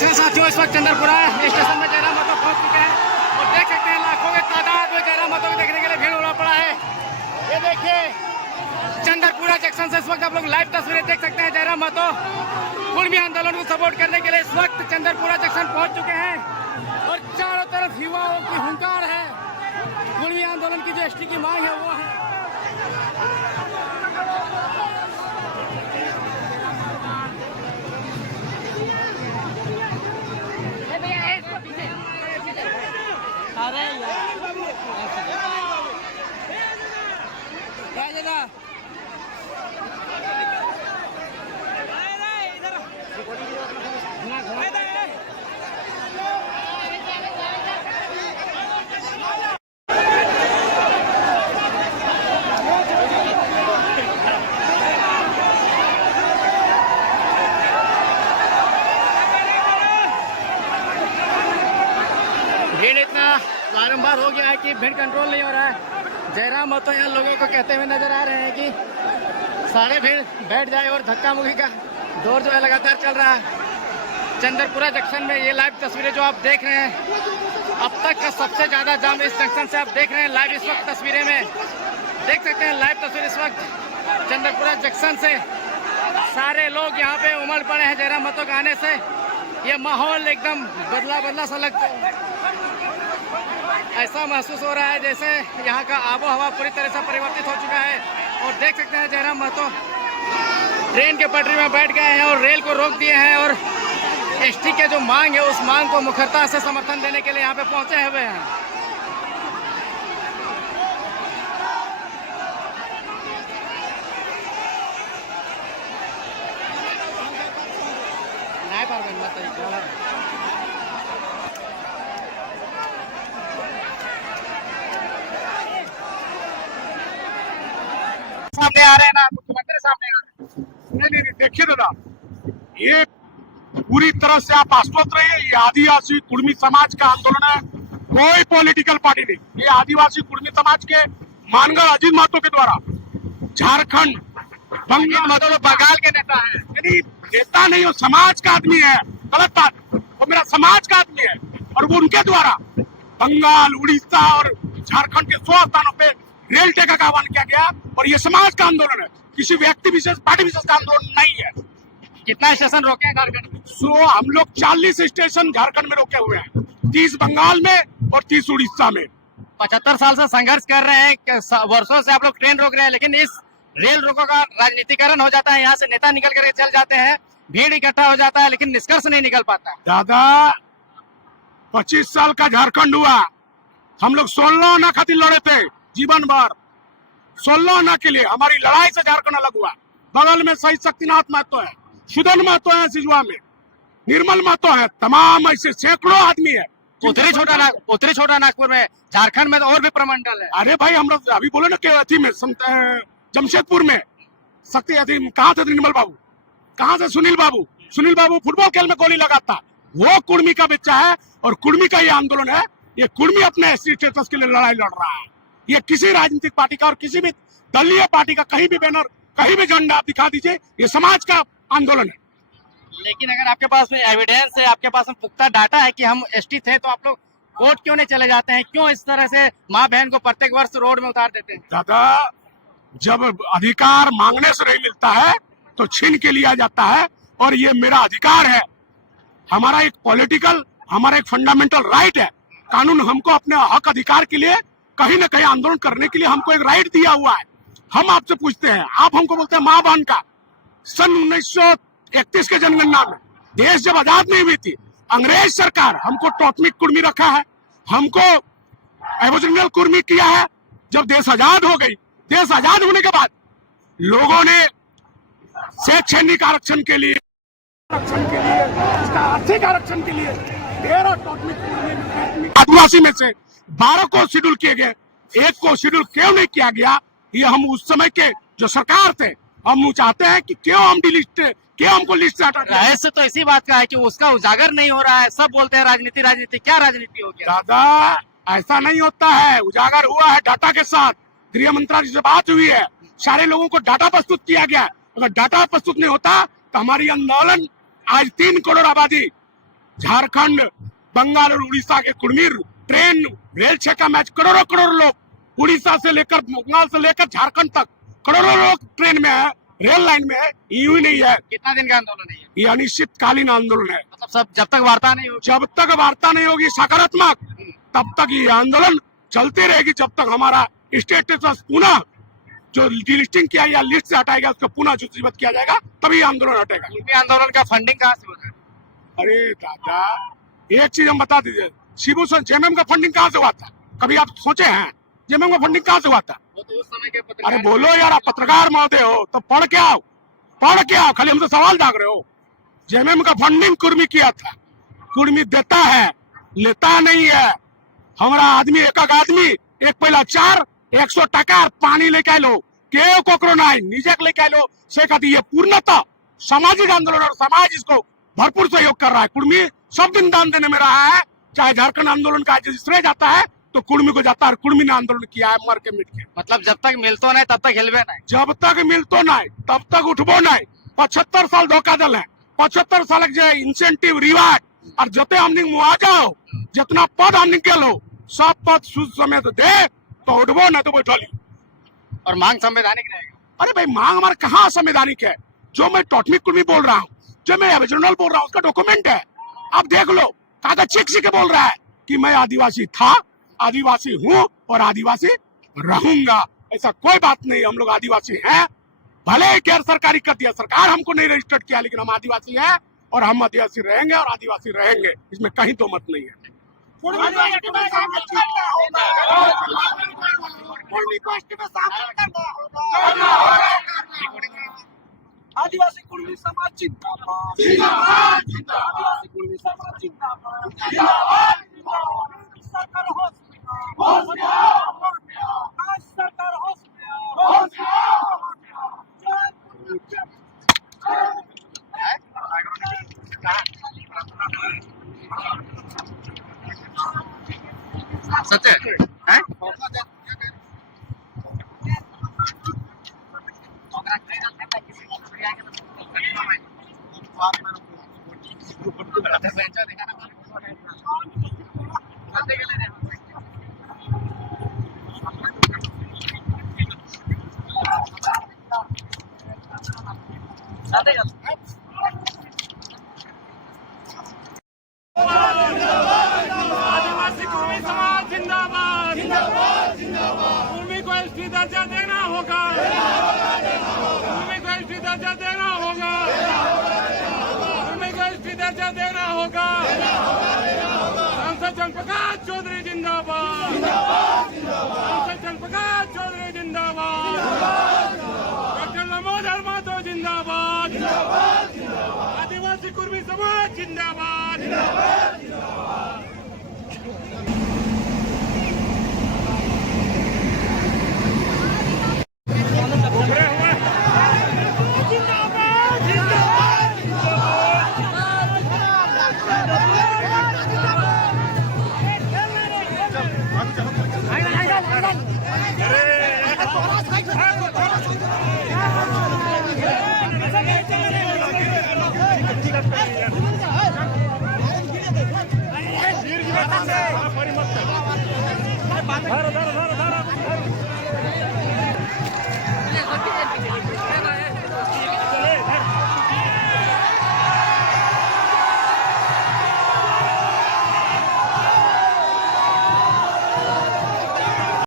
नमस्कार साथियों, इस वक्त चंद्रपुरा स्टेशन में जयराम महतो पहुंच चुके हैं और देख सकते हैं लाखों के तादाद में जयराम महतो को देखने के लिए भीड़ उमड़ा पड़ा है। ये देखिए चंद्रपुरा जंक्शन से इस वक्त आप लोग लाइव तस्वीरें देख सकते हैं। जयराम महतो कुर्मी आंदोलन को सपोर्ट करने के लिए इस वक्त चंद्रपुरा जंक्शन पहुंच चुके हैं और चारों तरफ युवाओं की हुंकार है। कुर्मी आंदोलन की जो एसटी की मांग है वो है। भीड़ इतना बारंबार हो गया है कि भीड़ कंट्रोल नहीं हो रहा है। जयराम महतो यहाँ लोगों को कहते हुए नजर आ रहे हैं कि सारे भीड़ बैठ जाए और धक्का मुक्की का दौर जो है लगातार चल रहा है। चंद्रपुरा जंक्शन में ये लाइव तस्वीरें जो आप देख रहे हैं, अब तक का सबसे ज्यादा जाम इस जंक्शन से आप देख रहे हैं। लाइव इस वक्त तस्वीरें में देख सकते हैं, लाइव तस्वीर इस वक्त चंद्रपुरा जंक्शन से सारे लोग यहाँ पे उमड़ पड़े हैं। जयराम महतो के आने से ये माहौल एकदम बदला सा लगता है। ऐसा महसूस हो रहा है जैसे यहाँ का आबो हवा पूरी तरह से परिवर्तित हो चुका है। और देख सकते हैं जयराम महतो ट्रेन के पटरी में बैठ गए हैं और रेल को रोक दिए हैं और एसटी के जो मांग है उस मांग को मुखरता से समर्थन देने के लिए यहाँ पे पहुंचे हुए हैं। सामने आ रहे हैं ना, मुख्यमंत्री सामने आ रहे हैं। नहीं, देखिए दादा, ये पूरी तरह से आप आश्वस्त रहिए। ये आदिवासी कुर्मी समाज का आंदोलन है, कोई पॉलिटिकल पार्टी नहीं। ये आदिवासी कुर्मी समाज के मानगढ़ अजीत महतो के द्वारा झारखंड बंगाल के नेता है, यानी नेता नहीं, वो समाज का आदमी है। गलत बात, वो मेरा समाज का आदमी है और वो उनके द्वारा बंगाल, उड़ीसा और झारखंड के 100 स्थानों पे रेल टेका का आह्वान किया गया और ये समाज का आंदोलन है, किसी व्यक्ति विशेष, पार्टी विशेष का आंदोलन नहीं है। कितना स्टेशन रोके हैं झारखंड में? हम लोग 40 स्टेशन झारखंड में रोके हुए हैं, 30 बंगाल में और 30 उड़ीसा में। 75 साल से संघर्ष कर रहे हैं, वर्षों से आप लोग ट्रेन रोक रहे हैं, लेकिन इस रेल रोको का राजनीतिकरण हो जाता है। यहाँ से नेता निकल करके चल जाते हैं, भीड़ इकट्ठा हो जाता है, लेकिन निष्कर्ष नहीं निकल पाता। दादा 25 साल का झारखंड हुआ, हम लोग 16 आना खातिर लड़े थे जीवन भर। 16 आना के लिए हमारी लड़ाई से झारखंड अलग हुआ। बगल में शहीद शक्तिनाथ महतो है, सुदन महतो है, सिजुआ में निर्मल महतो है, तमाम ऐसे सैकड़ों आदमी है। उत्तरी छोटा नागपुर में, झारखंड में तो और भी प्रमंडल है। अरे भाई, हम लोग अभी बोले ना कि अथी में जमशेदपुर में शक्ति अथी कहाँ थे निर्मल बाबू, कहाँ से सुनील बाबू फुटबॉल खेल में गोली लगाता, वो कुर्मी का बच्चा है और कुर्मी का ये आंदोलन है। ये कुर्मी अपने स्टेटस के लिए लड़ाई लड़ रहा है। ये किसी राजनीतिक पार्टी का और किसी भी दलीय पार्टी का कहीं भी बैनर, कहीं भी झंडा आप दिखा दीजिए, ये समाज का आंदोलन है। लेकिन अगर आपके पास में एविडेंस है, आपके पास में पुख्ता डाटा है कि हम एसटी थे, तो आप लोग कोर्ट क्यों नहीं चले जाते हैं? क्यों इस तरह से माँ बहन को प्रत्येक वर्ष रोड में उतार देते हैं? दादा, जब अधिकार मांगने से नहीं मिलता है तो छीन के लिया जाता है और ये मेरा अधिकार है। हमारा एक पॉलिटिकल, हमारा एक फंडामेंटल राइट है। कानून हमको अपने हक अधिकार के लिए कहीं न कहीं आंदोलन करने के लिए हमको एक राइट दिया हुआ है। हम आपसे पूछते हैं, आप हमको बोलते हैं माँ बहन का। सन 1931 के जनगणना में देश जब आजाद नहीं हुई थी, अंग्रेज सरकार हमको टॉटमिक कुर्मी रखा है, हमको एबोरिजिनल कुर्मी किया है। जब देश आजाद हो गई, देश आजाद होने के बाद लोगों ने शैक्षणिक आरक्षण के लिए, आर्थिक आरक्षण के लिए 13 टॉटमिक आदिवासी में से 12 को शेड्यूल किए गए, एक को शेड्यूल क्यों नहीं किया गया? ये हम उस समय के जो सरकार थे, हम चाहते हैं कि क्यों हम क्यों हमको लिस्ट से हटा दिया? रहस्य तो इसी बात का है कि उसका उजागर नहीं हो रहा है। सब बोलते हैं राजनीति, क्या राजनीति हो गया? दादा, ऐसा नहीं होता है। उजागर हुआ है डाटा के साथ, गृह मंत्रालय से बात हुई है, सारे लोगों को डाटा प्रस्तुत किया गया। अगर डाटा प्रस्तुत नहीं होता तो हमारी आंदोलन आज 3 करोड़ आबादी झारखंड, बंगाल और उड़ीसा के कुर्मी ट्रेन रेल छक्का मैच, करोड़ों करोड़ लोग उड़ीसा से लेकर बंगाल से लेकर झारखंड तक करोड़ों लोग ट्रेन में है, रेल लाइन में है। यूं ही नहीं है। कितना दिन का आंदोलन है ये अनिश्चितकालीन आंदोलन है। मतलब सब जब तक वार्ता नहीं होगी, जब तक वार्ता नहीं होगी सकारात्मक, तब तक ये आंदोलन चलती रहेगी। जब तक हमारा स्टेटस पुनः जो डिलिस्टिंग किया या लिस्ट से हटाया गया उसको पुनः सूचीबद्ध किया जाएगा, तभी आंदोलन हटेगा। कुर्मी आंदोलन का फंडिंग कहाँ से होता है? अरे दादा, एक चीज हम बता दीजिए, शिबू सोरेन जेएमएम का फंडिंग कहाँ से हुआ था? कभी आप सोचे हैं जेएमएम का फंडिंग कहाँ से हुआ था? वो तो उस समय के अरे बोलो यार, आप पत्रकार महोदय हो तो पढ़ के आओ, पढ़ के आओ, खाली हमसे सवाल दाग रहे हो। जेएमएम का फंडिंग कुर्मी किया था। कुर्मी देता है, लेता नहीं है। हमारा आदमी, एक आदमी एक पहला 100 টাকা पानी लेके लो, केव कोकरो नहीं निजे लेके लो से कहती है। पूर्णतः सामाजिक आंदोलन और समाज इसको भरपूर सहयोग कर रहा है। कुर्मी सब दिन दान देने में रहा है। चाहे झारखंड आंदोलन का श्रेय जाता है तो कुर्मी को जाता है। कुर्मी ने आंदोलन किया है मर के मिट के। मतलब जब तक मिलतो नहीं तब तक हिलबे नहीं, जब तक मिलतो नहीं तब तक उठबो नहीं। 75 साल धोखा दल है। 75 साल के इंसेंटिव रिवार्ड और जते हमने मुआवजा हो, जितना पद हमने के लो, सब पद सूद समेत दे तो उठबो ना तो बैठो। और मांग संवैधानिक रहेगा। अरे भाई, मांग हमारा कहाँ संवैधानिक है? जो मैं टॉटमिक कुर्मी बोल रहा हूँ, जो मैं एबोरिजिनल बोल रहा हूँ, उसका डॉक्यूमेंट है। आप देख लो, कागज चेक से के बोल रहा है कि मैं आदिवासी था, आदिवासी हूँ और आदिवासी रहूंगा। ऐसा कोई बात नहीं, हम लोग आदिवासी हैं। भले ही गैर सरकारी कर दिया, सरकार हमको नहीं रजिस्टर्ड किया, लेकिन हम आदिवासी हैं और हम आदिवासी रहेंगे और आदिवासी रहेंगे, इसमें कहीं तो मत नहीं है। आदिवासी कुर्मी समाज जिंदाबाद, जिंदाबाद, जिंदाबाद। आदिवासी कुर्मी समाज जिंदाबाद, जिंदाबाद, जिंदाबाद। सरकार आज सरकार सच है? आदिवासी कुर्मी समाज जिंदाबाद, जिंदाबाद, जिंदाबाद। कुर्मी को एसटी दर्जा देना होगा, कुर्मी को एसटी दर्जा देना होगा, कुर्मी को एसटी दर्जा देना होगा। सांसद चंद्रप्रकाश चौधरी जिंदाबाद, सांसद चंद्रप्रकाश चौधरी जिंदाबाद, डॉक्टर दामोदर माधव जिंदाबाद, आदिवासी कुर्मी समाज जिंदाबाद। धर